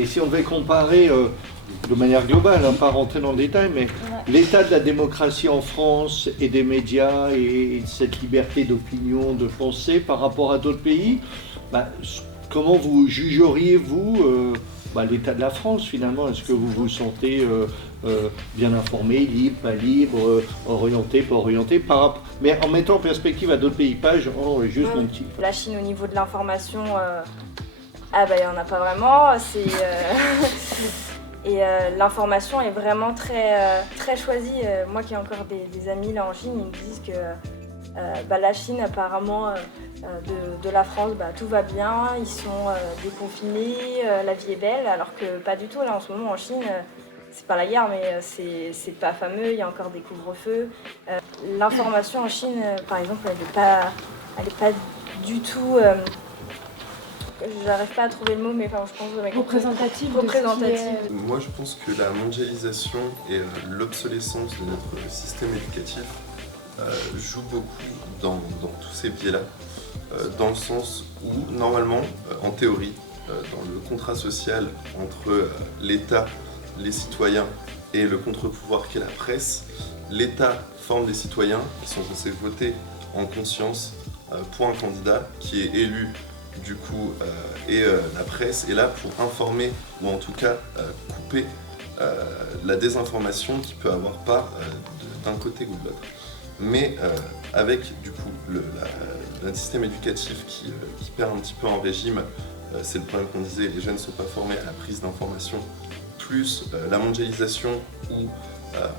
Et si on devait comparer de manière globale, hein, pas rentrer dans le détail, mais l'état de la démocratie en France et des médias et cette liberté d'opinion, de pensée par rapport à d'autres pays, comment vous jugeriez-vous l'état de la France finalement? Est-ce que vous vous sentez bien informé, libre, pas libre, orienté, pas orienté, mais en mettant en perspective à d'autres pays, pas genre juste mon petit. La Chine au niveau de l'information, il n'y en a pas vraiment. Et l'information est vraiment très, très choisie. Moi qui ai encore des amis là en Chine, ils me disent que la Chine apparemment de la France, tout va bien, ils sont déconfinés, la vie est belle, alors que pas du tout. Là en ce moment en Chine, c'est pas la guerre, mais c'est pas fameux, il y a encore des couvre-feux. L'information en Chine, par exemple, elle est pas du tout... J'arrive pas à trouver le mot, mais je pense que représentative. Moi, je pense que la mondialisation et l'obsolescence de notre système éducatif jouent beaucoup dans tous ces biais-là, dans le sens où, normalement, en théorie, dans le contrat social entre l'État, les citoyens et le contre-pouvoir qu'est la presse, l'État forme des citoyens qui sont censés voter en conscience pour un candidat qui est élu du coup, et la presse est là pour informer ou en tout cas couper la désinformation qui peut avoir part d'un côté ou de l'autre. Mais avec du coup un système éducatif qui perd un petit peu en régime, c'est le problème qu'on disait, les jeunes ne sont pas formés à la prise d'information, plus la mondialisation où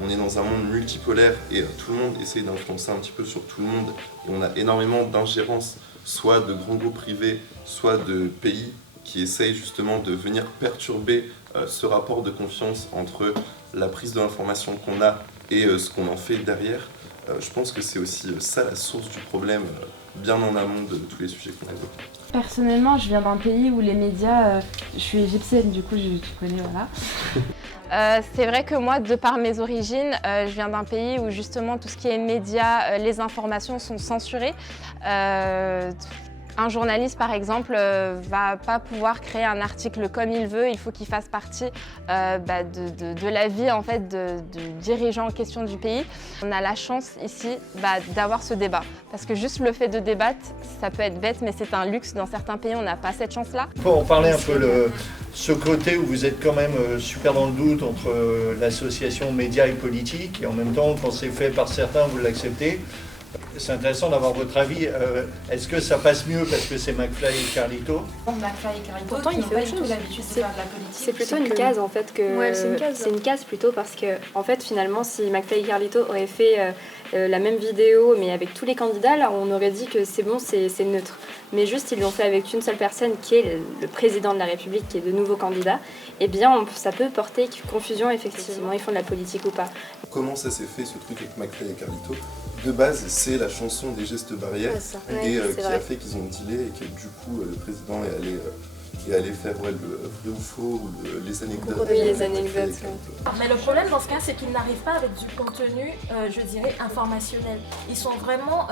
on est dans un monde multipolaire et tout le monde essaye d'influencer un petit peu sur tout le monde et on a énormément d'ingérence, soit de grands groupes privés, soit de pays qui essayent justement de venir perturber ce rapport de confiance entre la prise de l'information qu'on a et ce qu'on en fait derrière. Je pense que c'est aussi ça la source du problème, bien en amont de tous les sujets qu'on évoque. Personnellement, je viens d'un pays où les médias, je suis égyptienne, du coup tu connais, voilà. C'est vrai que moi, de par mes origines, je viens d'un pays où justement tout ce qui est médias, les informations sont censurées. Un journaliste, par exemple, va pas pouvoir créer un article comme il veut. Il faut qu'il fasse partie de la vie en fait du dirigeant en question du pays. On a la chance ici d'avoir ce débat, parce que juste le fait de débattre, ça peut être bête, mais c'est un luxe. Dans certains pays, on n'a pas cette chance-là. Pour en parler un peu ce côté où vous êtes quand même super dans le doute entre l'association médias et politique, et en même temps, quand c'est fait par certains, vous l'acceptez. C'est intéressant d'avoir votre avis. Est-ce que ça passe mieux parce que c'est McFly et Carlito? McFly et Carlito, pourtant il fait pas autre du tout chose. l'habitude de faire de la politique. C'est plutôt une case en fait que. Ouais, c'est une case. C'est une case plutôt parce que en fait finalement si McFly et Carlito auraient fait la même vidéo mais avec tous les candidats, là on aurait dit que c'est bon, c'est neutre. Mais juste ils l'ont fait avec une seule personne qui est le président de la République qui est de nouveau candidat. Eh bien ça peut porter confusion effectivement, ils font de la politique ou pas. Comment ça s'est fait ce truc avec McFly et Carlito? De base, c'est la chanson des gestes barrières et qui a fait qu'ils ont dealé et que du coup le président est allé faire le vrai ou faux ou les anecdotes. Oui, les anecdotes. Mais le problème dans ce cas, c'est qu'ils n'arrivent pas avec du contenu, je dirais, informationnel. Ils sont vraiment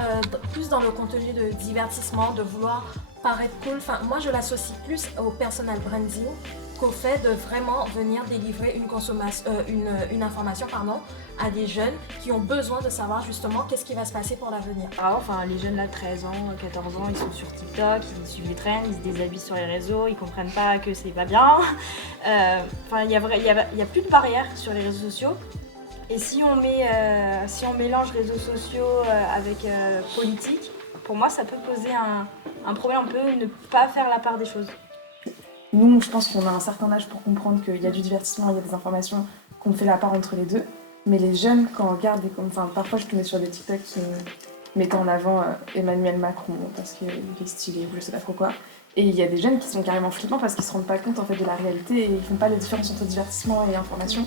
plus dans le contenu de divertissement, de vouloir paraître cool. Enfin, moi, je l'associe plus au personal branding qu'au fait de vraiment venir délivrer une information à des jeunes qui ont besoin de savoir justement qu'est-ce qui va se passer pour l'avenir. Enfin, les jeunes là, 13 ans, 14 ans, ils sont sur TikTok, ils suivent les trends, ils se déshabillent sur les réseaux, ils comprennent pas que c'est pas bien. Il y a plus de barrières sur les réseaux sociaux. Et si on mélange réseaux sociaux avec politique, pour moi ça peut poser un problème, on peut ne pas faire la part des choses. Nous, je pense qu'on a un certain âge pour comprendre qu'il y a du divertissement, il y a des informations, qu'on fait la part entre les deux. Mais les jeunes, quand on regarde, parfois je tombais sur des TikTok qui mettaient en avant Emmanuel Macron parce qu'il est stylé ou je sais pas trop quoi. Et il y a des jeunes qui sont carrément flippants parce qu'ils se rendent pas compte en fait de la réalité et ils font pas la différence entre divertissement et information.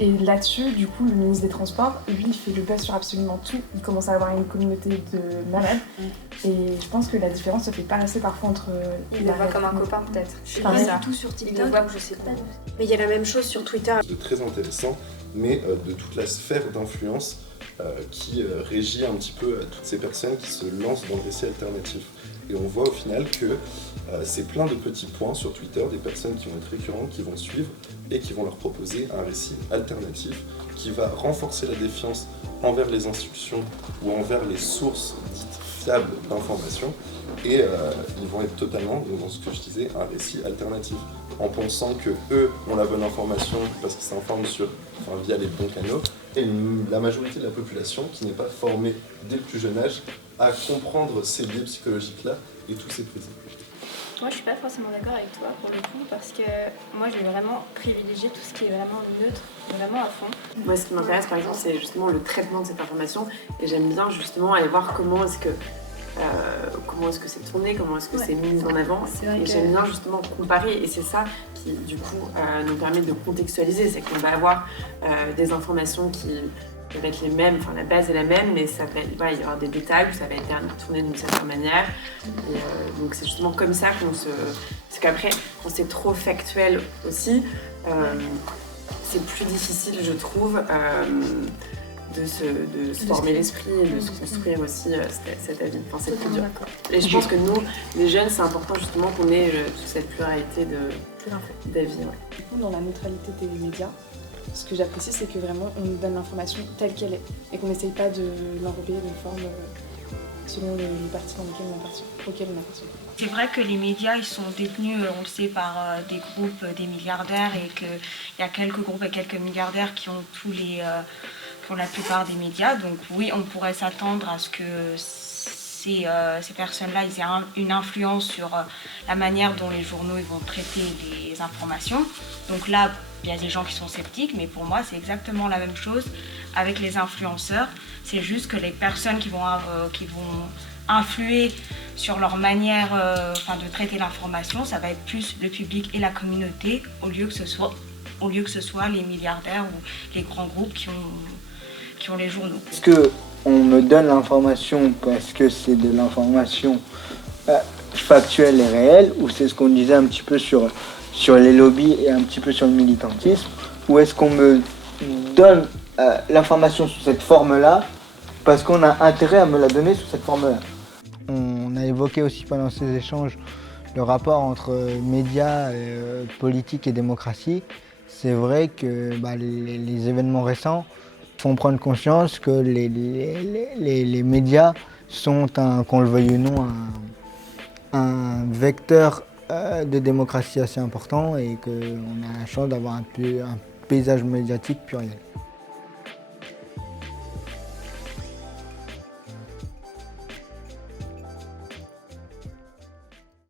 Et là-dessus, du coup, le ministre des Transports, lui, il fait le buzz sur absolument tout. Il commence à avoir une communauté de malades. Et je pense que la différence se fait pas assez parfois entre... Il le voit comme un copain peut-être. Pas du tout sur TikTok. Il le voit, je sais pas. Mais il y a la même chose sur Twitter. De très intéressant, mais de toute la sphère d'influence qui régit un petit peu toutes ces personnes qui se lancent dans le récit alternatif. Et on voit au final que c'est plein de petits points sur Twitter, des personnes qui vont être récurrentes, qui vont suivre et qui vont leur proposer un récit alternatif qui va renforcer la défiance envers les institutions ou envers les sources dites fiables d'informations. Et ils vont être totalement, dans ce que je disais, un récit alternatif, en pensant que eux ont la bonne information parce qu'ils s'informent via les bons canaux, et la majorité de la population qui n'est pas formée dès le plus jeune âge à comprendre ces biais psychologiques-là et tous ces préjugés. Moi, je suis pas forcément d'accord avec toi pour le coup, parce que moi, je vais vraiment privilégier tout ce qui est vraiment neutre, vraiment à fond. Moi, ce qui m'intéresse, par exemple, c'est justement le traitement de cette information, et j'aime bien justement aller voir comment est-ce que c'est tourné, comment est-ce que c'est mis en avant. Et j'aime bien justement comparer, et c'est ça qui, du coup, nous permet de contextualiser. C'est qu'on va avoir des informations qui peuvent être les mêmes, enfin la base est la même, mais ça va être, voilà, il va y avoir des détails où ça va être tourné d'une certaine manière. Et, donc c'est justement comme ça qu'on se... Parce qu'après, quand c'est trop factuel aussi, c'est plus difficile, je trouve, de se former l'esprit et de se construire aussi cet avis. Enfin, c'est plus dur. Et je pense que nous, les jeunes, c'est important justement qu'on ait toute cette pluralité d'avis. Ouais. Du coup, dans la neutralité des médias, ce que j'apprécie, c'est que vraiment on nous donne l'information telle qu'elle est et qu'on n'essaye pas de l'enrober d'une forme selon le parti auquel on appartient. C'est vrai que les médias, ils sont détenus, on le sait, par des groupes, des milliardaires, et qu'il y a quelques groupes et quelques milliardaires qui ont pour la plupart des médias. Donc oui, on pourrait s'attendre à ce que ces personnes-là aient une influence sur la manière dont les journaux ils vont traiter les informations. Donc là, il y a des gens qui sont sceptiques, mais pour moi, c'est exactement la même chose avec les influenceurs. C'est juste que les personnes qui vont influer sur leur manière de traiter l'information, ça va être plus le public et la communauté, au lieu que ce soit les milliardaires ou les grands groupes qui ont les journaux. Est-ce qu'on me donne l'information parce que c'est de l'information factuelle et réelle, ou c'est ce qu'on disait un petit peu sur les lobbies et un petit peu sur le militantisme, ou est-ce qu'on me donne l'information sous cette forme-là parce qu'on a intérêt à me la donner sous cette forme-là? On a évoqué aussi pendant ces échanges le rapport entre médias, politique et démocratie. C'est vrai que les événements récents font prendre conscience que les médias sont, qu'on le veuille ou non, un vecteur de démocratie assez important, et qu'on a la chance d'avoir un paysage médiatique pluriel.